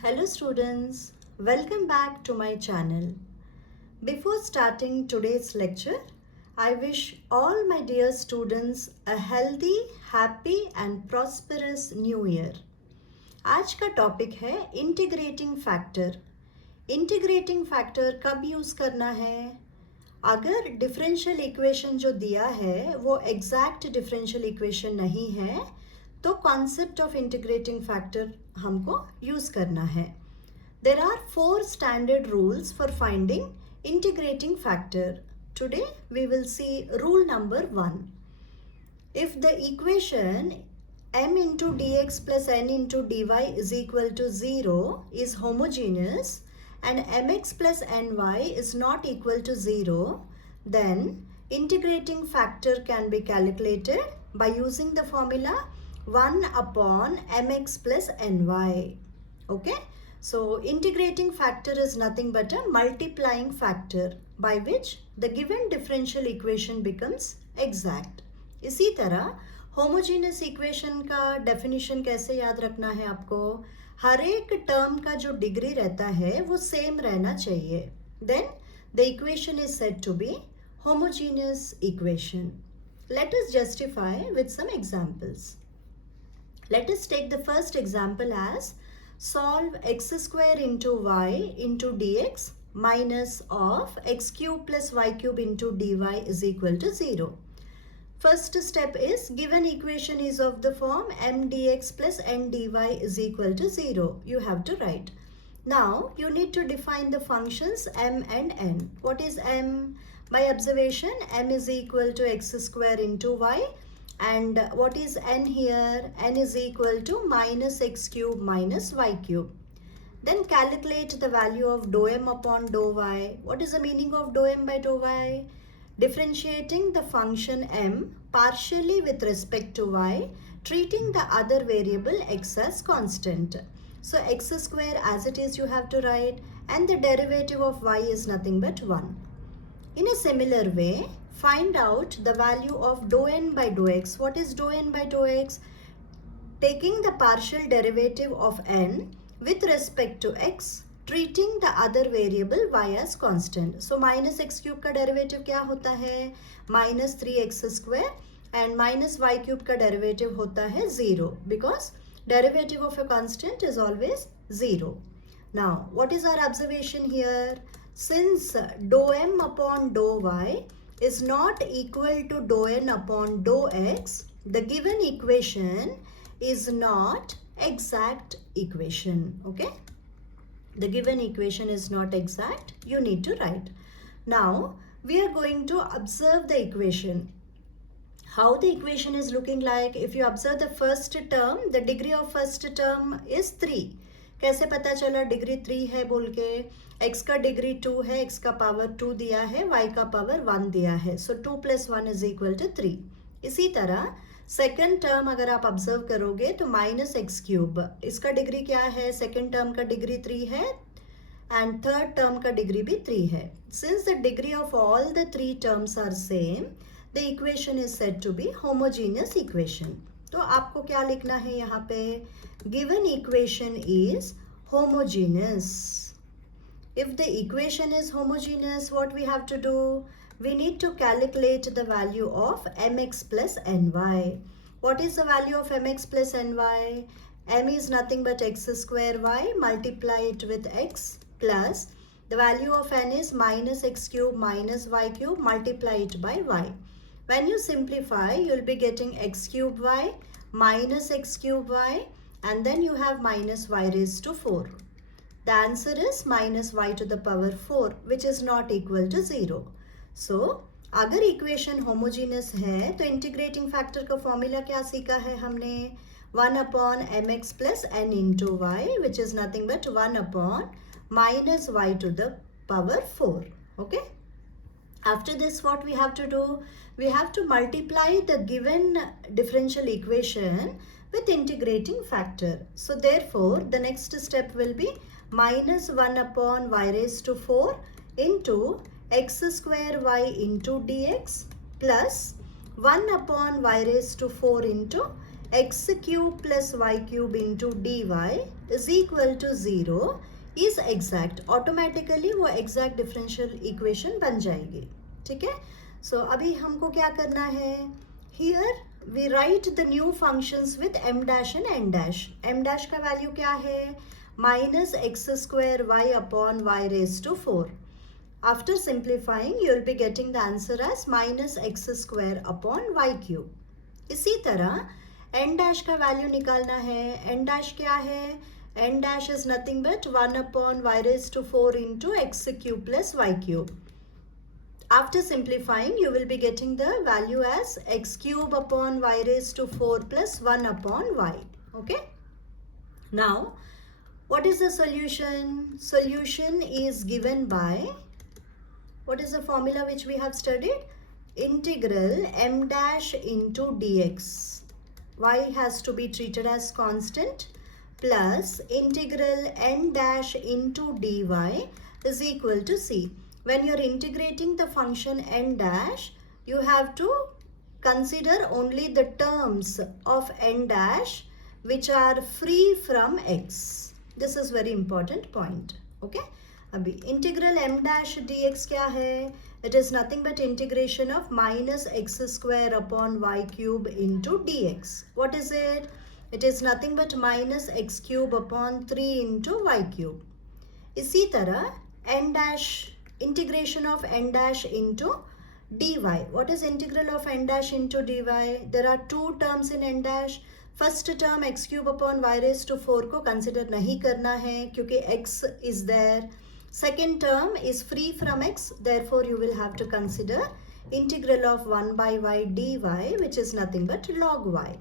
Hello students, welcome back to my channel. Before starting today's lecture, I wish all my dear students a healthy, happy and prosperous new year. आज का topic है integrating factor. Integrating factor कब use करना है? अगर differential equation जो दिया है वो एग्जैक्ट डिफरेंशियल इक्वेशन नहीं है तो कॉन्सेप्ट ऑफ इंटीग्रेटिंग फैक्टर हमको यूज़ करना है. There are 4 standard rules for finding integrating factor. Today we will see rule number 1. If the equation m into dx plus n into dy is equal to 0 is homogeneous and mx plus ny is not equal to 0, then integrating factor can be calculated by using the formula 1 upon mx plus ny. Okay, so integrating factor is nothing but a multiplying factor by which the given differential equation becomes exact. इसी तरह homogeneous equation का definition कैसे याद रखना है आपको? हर एक term का जो डिग्री रहता है वो सेम रहना चाहिए. Then the equation is said to be homogeneous equation. Let us justify with some examples. Let us take the first example as solve x square into y into dx minus of x cube plus y cube into dy is equal to 0. First step is given equation is of the form m dx plus n dy is equal to 0. You have to write. Now you need to define the functions m and n. What is m? By observation, m is equal to x square into y. And what is n here? N is equal to minus x cube minus y cube. Then calculate the value of dou m upon dou y. What is the meaning of dou m by dou y? Differentiating the function m partially with respect to y, treating the other variable x as constant. So x square as it is you have to write, and the derivative of y is nothing but 1. In a similar way, find out the value of dou n by dou x. What is dou n by dou x? Taking the partial derivative of n with respect to x, treating the other variable y as constant. So minus x cube का derivative क्या होता है? Minus 3x square, and minus y cube का derivative होता है 0, because derivative of a constant is always 0. Now what is our observation here? Since dou m upon dou y is not equal to dou n upon dou x, the given equation is not exact equation. Okay, the given equation is not exact. You need to write. Now we are going to observe the equation. How the equation is looking like? If you observe the first term, the degree of first term is 3. कैसे पता चला degree 3 है बोल के? x का degree 2 है, x का power 2 दिया है, y का पावर 1 दिया है. सो 2 + 1 इज इक्वल टू 3. इसी तरह सेकेंड टर्म अगर आप ऑब्जर्व करोगे तो माइनस एक्स क्यूब, इसका डिग्री क्या है? सेकेंड टर्म का डिग्री 3 है एंड थर्ड टर्म का डिग्री भी 3 है. Since the degree of all the 3 terms are same, the equation is said to be homogeneous equation. तो आपको क्या लिखना है यहाँ पे? Given equation is homogeneous. If the equation is homogeneous, what we have to do? We need to calculate the value of mx plus ny. What is the value of mx plus ny? M is nothing but x square y, multiply it with x, plus the value of n is minus x cube minus y cube, multiply it by y. When you simplify, you'll be getting x cube y minus x cube y, and then you have minus y raised to 4. The answer is minus y to the power 4, which is not equal to 0. So, अगर equation homogeneous है तो integrating factor का formula क्या सीखा है हमने? 1 upon mx plus n into y, which is nothing but 1 upon minus y to the power 4. Okay? After this, what we have to do? We have to multiply the given differential equation with integrating factor. So therefore, the next step will be minus 1 upon y raised to 4 into x square y into dx plus 1 upon y raised to 4 into x cube plus y cube into dy is equal to 0 is exact. Automatically वो exact differential equation बन जाएगी. ठीक है? So अभी हमको क्या करना है? Here we write the new functions with m dash and n dash. M dash का value क्या है? Minus x square y upon y raised to 4. After simplifying, you will be getting the answer as minus x square upon y cube. इसी तरह n dash का value निकालना है. n dash क्या है? n dash is nothing but 1 upon y raised to 4 into x cube plus y cube. After simplifying, you will be getting the value as x cube upon y raised to 4 plus 1 upon y. Okay? Now, what is the solution? Solution is given by, what is the formula which we have studied? Integral m dash into dx. Y has to be treated as constant plus integral n dash into dy is equal to c. When you are integrating the function n dash, you have to consider only the terms of n dash which are free from x. This is very important point. Okay? अभी integral m dash dx क्या है? It is nothing but integration of minus x square upon y cube into dx. What is it? It is nothing but minus x cube upon 3 into y cube. इसी तरह n dash, integration of n dash into dy. What is integral of n dash into dy? There are two terms in n dash. First term x cube upon y raised to 4 को consider नहीं करना है क्योंकि x is there. Second term is free from x, therefore you will have to consider integral of 1 by y dy, which is nothing but log y.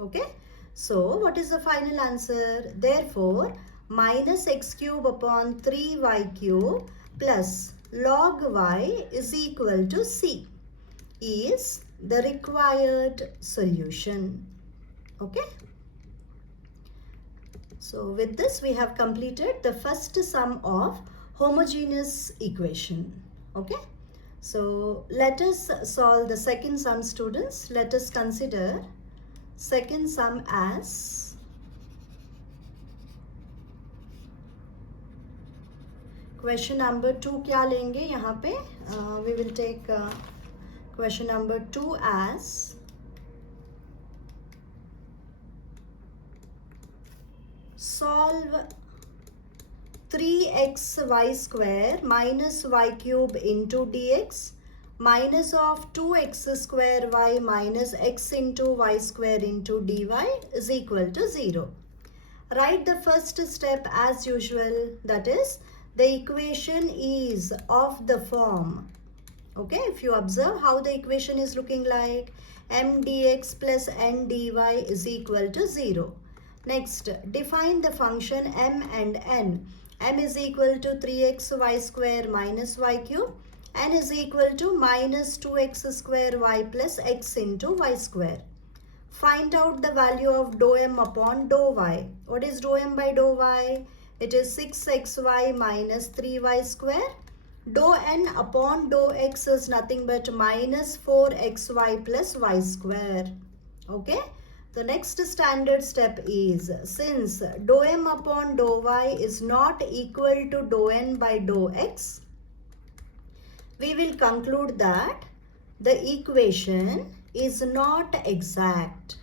Okay? So what is the final answer? Therefore, minus x cube upon 3y cube plus log y is equal to c is the required solution. Okay? So with this we have completed the first sum of homogeneous equation. Okay? So let us solve the second sum, students. Let us consider second sum as question number 2. क्या लेंगे यहाँ पे? We will take question number 2 as solve 3xy square minus y cube into dx minus of 2x square y minus x into y square into dy is equal to 0. Write the first step as usual, that is the equation is of the form. Okay, if you observe how the equation is looking like, m dx plus n dy is equal to 0. Next, define the function m and n. M is equal to 3xy square minus y cube. N is equal to minus 2x square y plus x into y square. Find out the value of dou m upon dou y. What is dou m by dou y? It is 6xy minus 3y square. Dou n upon dou x is nothing but minus 4xy plus y square. Okay? The next standard step is, since dou m upon dou y is not equal to dou n by dou x, we will conclude that the equation is not exact.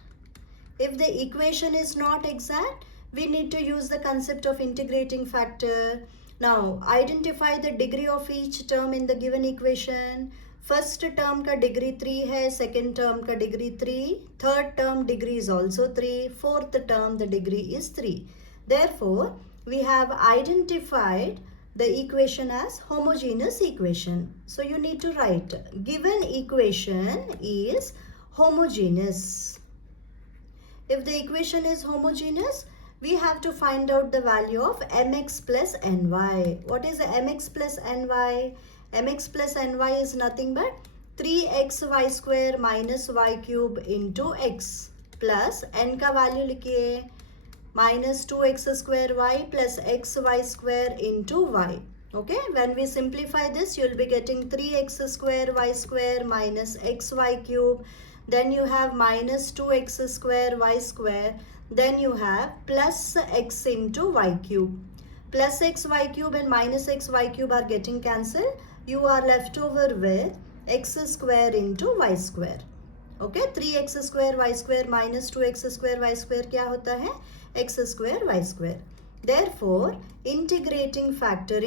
If the equation is not exact, we need to use the concept of integrating factor. Now, identify the degree of each term in the given equation. First term का degree 3 है, second term का degree 3, third term degree is also 3, fourth term the degree is 3. Therefore, we have identified the equation as homogeneous equation. So you need to write given equation is homogeneous. If the equation is homogeneous, we have to find out the value of mx plus ny. What is mx plus ny? Mx plus ny is nothing but 3xy square minus y cube into x plus n का value लिखिए minus 2x square y plus xy square into y. Okay, when we simplify this, you will be getting 3x square y square minus xy cube. Then you have minus 2x square y square. Then you have plus x into y cube. Plus x y cube and minus x y cube are getting cancelled. You are left over with x square into y square. Okay, 3x square y square minus 2x square y square क्या होता है? x square y square. Therefore, integrating factor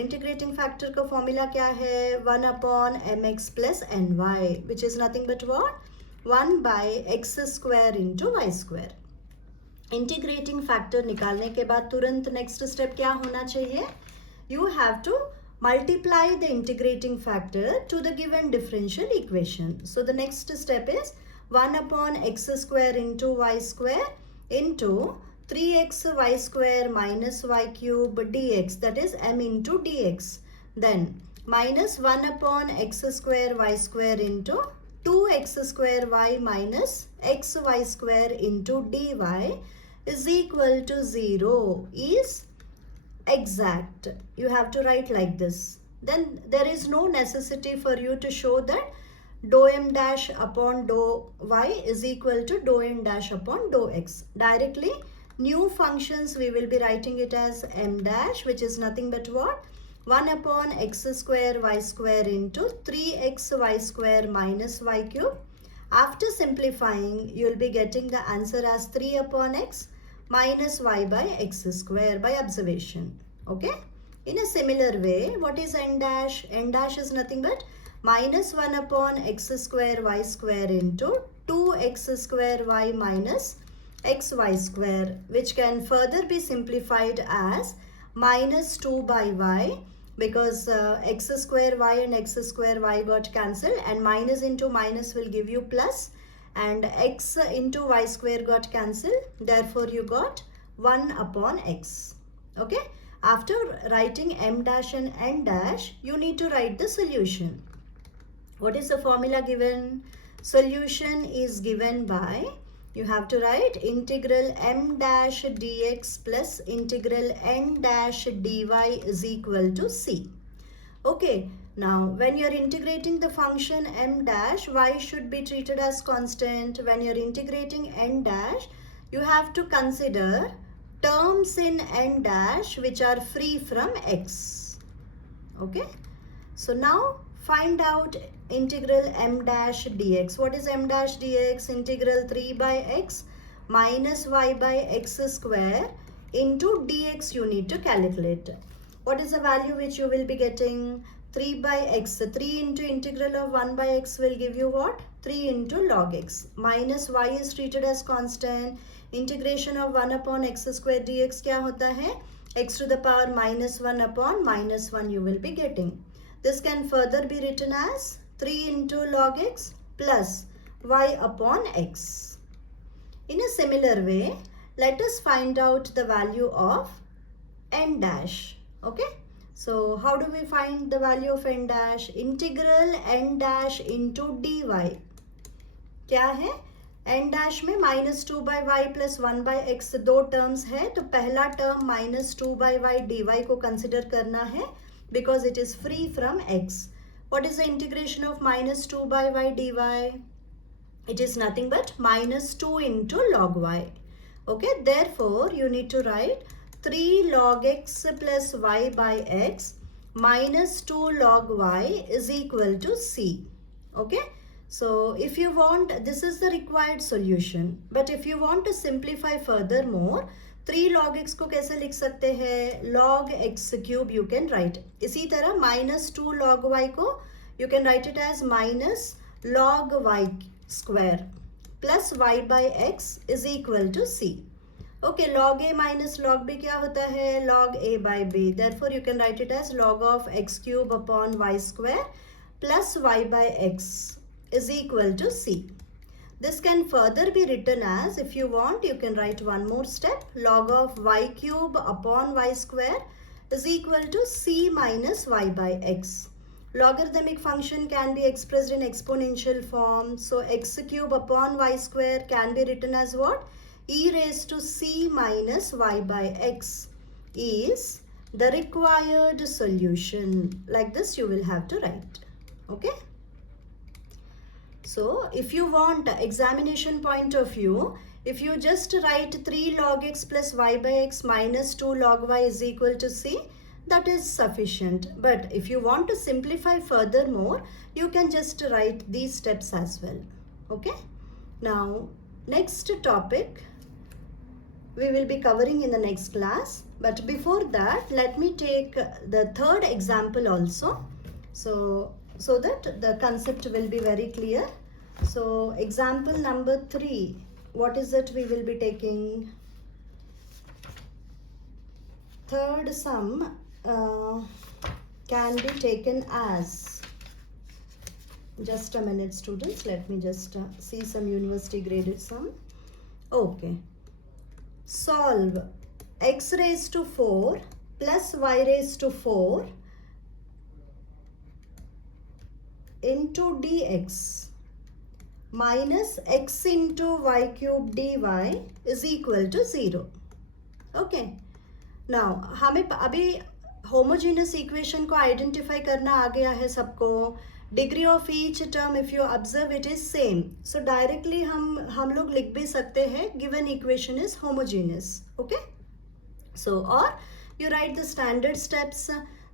का formula क्या है? 1 upon mx plus ny, which is nothing but what? 1 by x square into y square. Integrating factor निकालने के बाद तुरंत नेक्स्ट स्टेप क्या होना चाहिए? You have to multiply the integrating factor to the given differential equation. So the next step is 1 upon x square into y square into 3x y square minus y cube dx, that is m into dx. Then minus 1 upon x square y square into 2x square y minus xy square into dy is equal to 0 is exact. You have to write like this. Then there is no necessity for you to show that dou m dash upon dou y is equal to dou n dash upon dou x. Directly new functions we will be writing it as m dash, which is nothing but what? 1 upon x square y square into 3x y square minus y cube. After simplifying, you will be getting the answer as 3 upon x minus y by x square by observation. Okay. In a similar way, what is n dash? N dash is nothing but minus 1 upon x square y square into 2x square y minus xy square, which can further be simplified as minus 2 by y, because x square y and x square y got cancelled, and minus into minus will give you plus, and x into y square got cancelled. Therefore, you got 1 upon x. Okay. After writing m dash and n dash, you need to write the solution. What is the formula given? Solution is given by, you have to write integral m dash dx plus integral n dash dy is equal to c. Okay. Now, when you are integrating the function m dash, y should be treated as constant. When you are integrating n dash, you have to consider terms in n dash which are free from x. Okay. So now find out integral m dash dx. What is m dash dx? Integral 3 by x minus y by x square into dx you need to calculate. What is the value which you will be getting? 3 by x. 3 into integral of 1 by x will give you what? 3 into log x. Minus y is treated as constant. Integration of 1 upon x square dx क्या होता है? X to the power minus 1 upon minus 1 you will be getting. This can further be written as 3 into log x plus y upon x. In a similar way, let us find out the value of n dash. Okay. So how do we find the value of n dash? Integral n dash into dy. क्या है? n dash में minus 2 by y plus 1 by x दो terms है, तो पहला term minus 2 by y dy को consider करना है because it is free from x. What is the integration of minus 2 by y dy? It is nothing but minus 2 into log y. Okay, therefore you need to write 3 log x plus y by x minus 2 log y is equal to c. Okay. So if you want, this is the required solution. But if you want to simplify furthermore, 3 log x को कैसे लिख सकते हैं? Log x cube you can write. इसी तरह minus 2 log y को you can write it as minus log y square plus y by x is equal to c. Okay, log a minus log b क्या होता है? Log a by b. Therefore, you can write it as log of x cube upon y square plus y by x is equal to c. This can further be written as, if you want, you can write one more step. Log of y cube upon y square is equal to c minus y by x. Logarithmic function can be expressed in exponential form. So, x cube upon y square can be written as what? E raised to c minus y by x is the required solution. Like this you will have to write. Okay. So if you want examination point of view, If you just write 3 log x plus y by x minus 2 log y is equal to c, that is sufficient. But if you want to simplify furthermore, you can just write these steps as well. Okay. Now, next topic we will be covering in the next class. But before that, let me take the third example also. So that the concept will be very clear. So example number 3, what is it we will be taking? Third sum can be taken as, just a minute students, let me just see some university graded sum. Okay. Solve x raised to 4 plus y raised to 4 into dx minus x into y cube dy is equal to 0. Okay. Now हमें अभी homogeneous equation को identify करना आ गया है सबको. Degree of each term, if you observe, it is same. So directly हम लोग लिख भी सकते हैं given equation is homogeneous. Okay. So or you write the standard steps.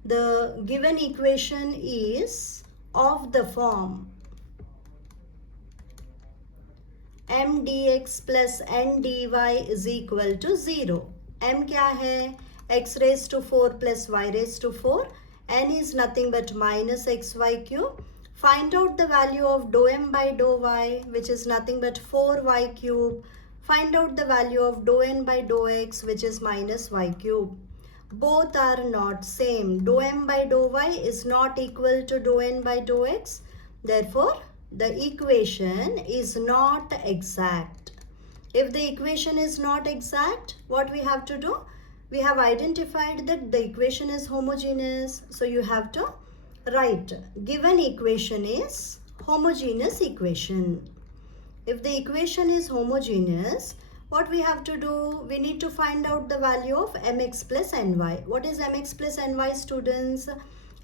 The given equation is of the form m dx plus n dy is equal to 0. m क्या है? X raised to 4 plus y raised to 4. N is nothing but minus xy cube. Find out the value of dou m by dou y, which is nothing but 4y cube. Find out the value of dou n by dou x, which is minus y cube. Both are not same. Dou m by dou y is not equal to dou n by dou x. Therefore, the equation is not exact. If the equation is not exact, what we have to do? We have identified that the equation is homogeneous. So you have to write given equation is homogeneous equation. If the equation is homogeneous, what we have to do? We need to find out the value of mx plus ny. What is mx plus ny, students?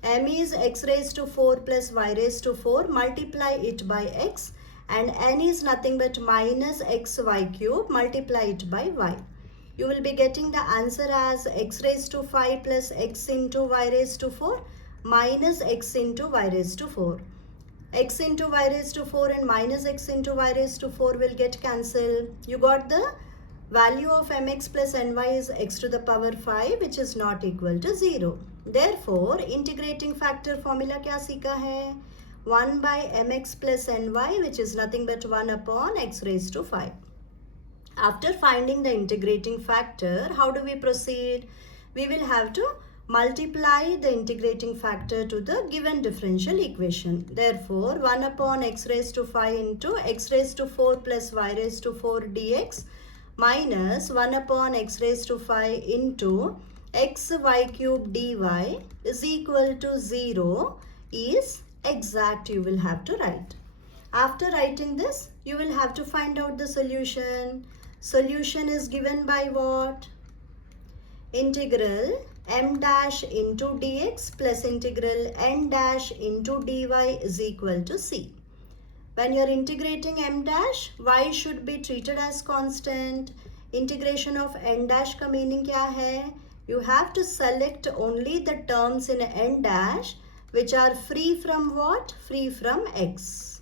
M is x raised to 4 plus y raised to 4. Multiply it by x. And n is nothing but minus xy cube. Multiply it by y. You will be getting the answer as x raised to 5 plus x into y raised to 4 minus x into y raised to 4. X into y raised to 4 and minus x into y raised to 4 will get cancelled. You got the value of mx plus ny is x to the power 5, which is not equal to 0. Therefore, integrating factor formula क्या सीखा है? 1 by mx plus ny, which is nothing but 1 upon x raised to 5. After finding the integrating factor, how do we proceed? We will have to multiply the integrating factor to the given differential equation. Therefore, 1 upon x raised to 5 into x raised to 4 plus y raised to 4 dx minus 1 upon x raised to 5 into xy cube dy is equal to 0 is exact. You will have to write. After writing this, you will have to find out the solution. Solution is given by what? Integral m dash into dx plus integral n dash into dy is equal to c. When you are integrating m dash, y should be treated as constant. Integration of n dash का meaning क्या है? You have to select only the terms in n dash which are free from what? Free from x.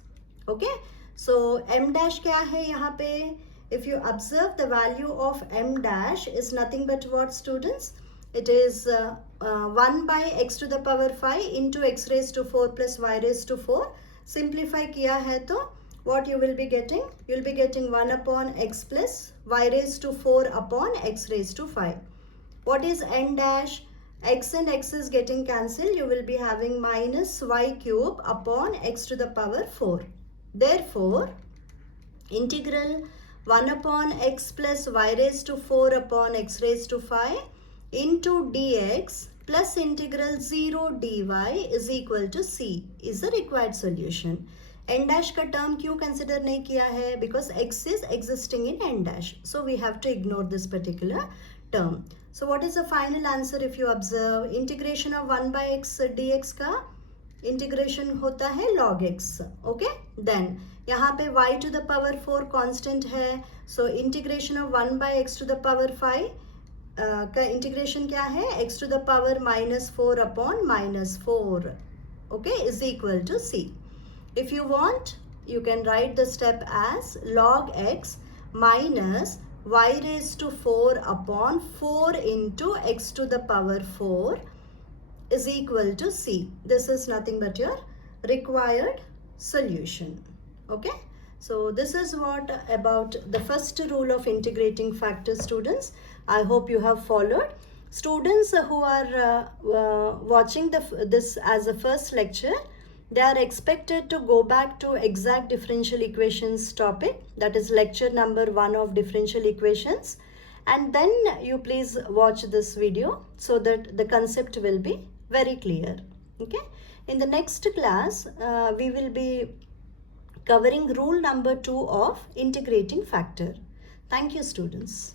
Okay. So m dash क्या है यहाँ पे? If you observe, the value of m dash is nothing but what, students? It is 1 by x to the power 5 into x raised to 4 plus y raised to 4. Simplify किया है तो what you will be getting? You will be getting 1 upon x plus y raised to 4 upon x raised to 5. What is n dash? X and x is getting cancelled. You will be having minus y cube upon x to the power 4. Therefore, integral 1 upon x plus y raised to 4 upon x raised to 5 into dx plus integral 0 dy is equal to c is the required solution. N dash का term क्यों consider नहीं किया है? Because x is existing in n dash. So we have to ignore this particular term. So what is the final answer if you observe? Integration of 1 by x dx का integration होता है log x. Okay, then यहाँ पे y to the power 4 constant है, so integration of 1 by x to the power 5 का integration क्या है, x to the power -4 upon -4, okay, is equal to c. If you want, you can write the step as log x minus y raised to 4 upon 4 into x to the power 4 is equal to c. This is nothing but your required solution. Okay, so this is what about the first rule of integrating factors, students. I hope you have followed. Students who are watching this as a first lecture, they are expected to go back to exact differential equations topic, that is lecture number 1 of differential equations, and then you please watch this video so that the concept will be very clear. Okay, in the next class we will be covering rule number 2 of integrating factor. Thank you, students.